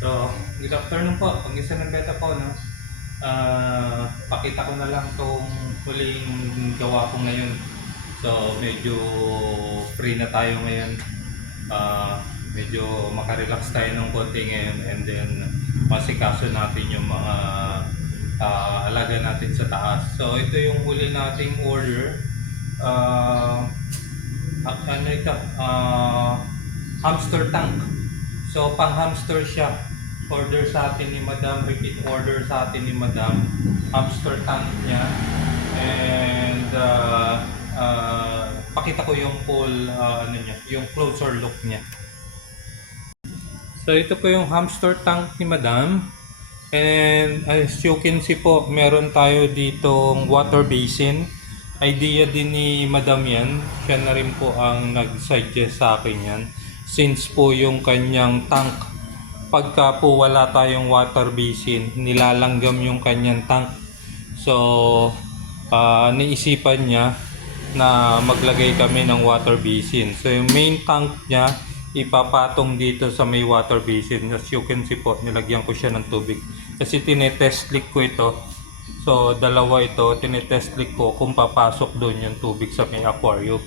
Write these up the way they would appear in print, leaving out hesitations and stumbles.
So, good afternoon po. Pag-isa ng beta po, no? Pakita ko na lang tong huling gawa ko ngayon. So, medyo free na tayo ngayon. Medyo makarelax tayo ng konti ngayon and then masikaso natin yung mga alaga natin sa taas. So, ito yung huli nating order. Ano ito? Hamster tank. So, pang-hamster siya. Order sa atin ni Madam, repeat order sa atin ni Madam. Hamster tank niya. And pakita ko yung full ano niya, yung closer look niya. So, ito po yung hamster tank ni Madam. And as you can see po, meron tayo ditong water basin. Idea din ni Madam yan. Siya na rin po ang nag-suggest sa akin yan. Since po yung kanyang tank, pagka po wala tayong water basin, nilalanggam yung kanyang tank. So, naisipan niya na maglagay kami ng water basin. So, yung main tank niya, ipapatong dito sa may water basin. As you can see po, nilagyan ko siya ng tubig. Kasi tinetest leak ko ito. So, dalawa ito, tinetest leak ko kung papasok doon yung tubig sa may aquarium.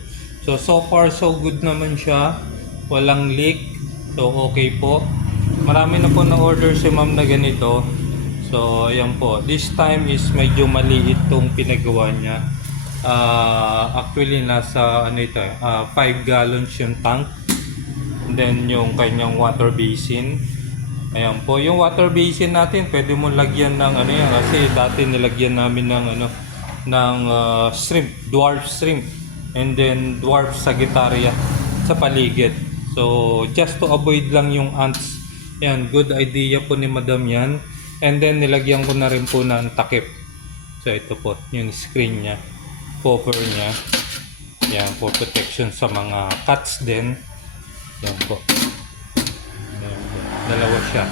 So far so good naman siya. Walang leak. So, okay po. Marami na po na-order si ma'am na ganito. So, ayan po. This time is medyo maliit itong pinagawa niya. Actually, nasa ano ito, 5 gallons yung tank. And then, yung kanyang water basin. Ayan po. Yung water basin natin, pwede mo lagyan ng ano yan. Kasi dati nilagyan namin ng ano, ng shrimp, dwarf shrimp. And then, dwarf sagittaria sa paligid. So, just to avoid lang yung ants. Yan, good idea po ni Madam yan. And then, nilagyan ko na rin po ng takip. So, ito po, yung screen niya. Cover niya. Yan, for protection sa mga cats din. Yan po. Yan po. Dalawa siya.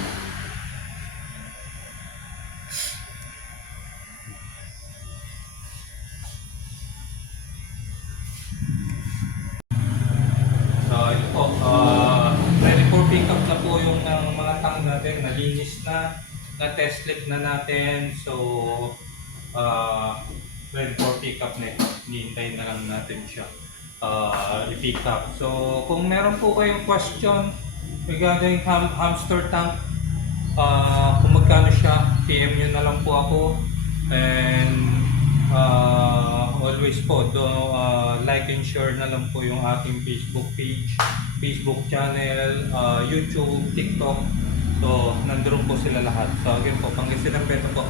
So, ito po. Ready for pick up na po yung mga tank natin. Nalinis na. Na-test leak na natin. So, ready for pick up na ito. Hinihintay na lang natin siya i-pick up. So, kung meron po kayong question regarding hamster tank, kung magkano siya, PM nyo na lang po ako. And always po, like and share na lang po yung ating Facebook page, Facebook channel, YouTube, TikTok. So, nandun po sila lahat. So, again po, Pangasinan Beto po.